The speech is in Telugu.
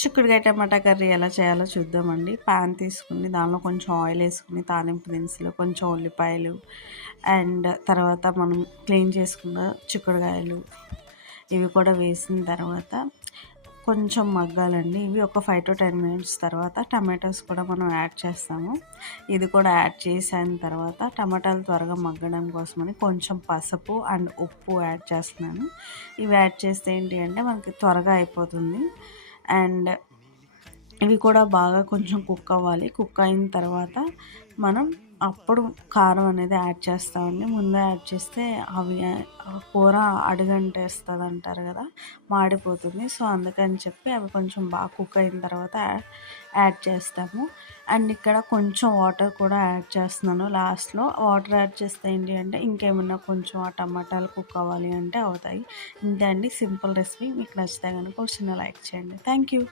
చిక్కుడుకాయ టమాటా కర్రీ ఎలా చేయాలో చూద్దామండి. పాన్ తీసుకుని దానిలో కొంచెం ఆయిల్ వేసుకుని తాలింపు దినుసులు, కొంచెం ఉల్లిపాయలు అండ్ తర్వాత మనం క్లీన్ చేసుకున్న చిక్కుడుకాయలు ఇవి కూడా వేసిన తర్వాత కొంచెం మగ్గాలండి. ఇవి ఒక 5 to 10 minutes తర్వాత టమాటోస్ కూడా మనం యాడ్ చేస్తాము. ఇది కూడా యాడ్ చేసిన తర్వాత టమాటాలు త్వరగా మగ్గడం కోసమని కొంచెం పసుపు అండ్ ఉప్పు యాడ్ చేస్తున్నాను. ఇవి యాడ్ చేస్తే ఏంటి అంటే మనకి త్వరగా అయిపోతుంది. అండ్ ఇవి కూడా బాగా కొంచెం కుక్ అవ్వాలి. కుక్ అయిన తర్వాత మనం అప్పుడు కారం అనేది యాడ్ చేస్తామండి. ముందే యాడ్ చేస్తే అవి కూర అడుగంటేస్తుంది అంటారు కదా, మాడిపోతుంది. సో అందుకని చెప్పి అవి కొంచెం బాగా కుక్ అయిన తర్వాత యాడ్ చేస్తాము. అండ్ ఇక్కడ కొంచెం వాటర్ కూడా యాడ్ చేస్తున్నాను లాస్ట్లో. వాటర్ యాడ్ చేస్తే ఏంటి అంటే ఇంకేమన్నా కొంచెం ఆ టమాటాలు కుక్ అవ్వాలి అంటే అవుతాయి. ఇంతే అండి, సింపుల్ రెసిపీ. మీకు నచ్చితే కనుక ఒక చిన్న లైక్ చేయండి. Thank you.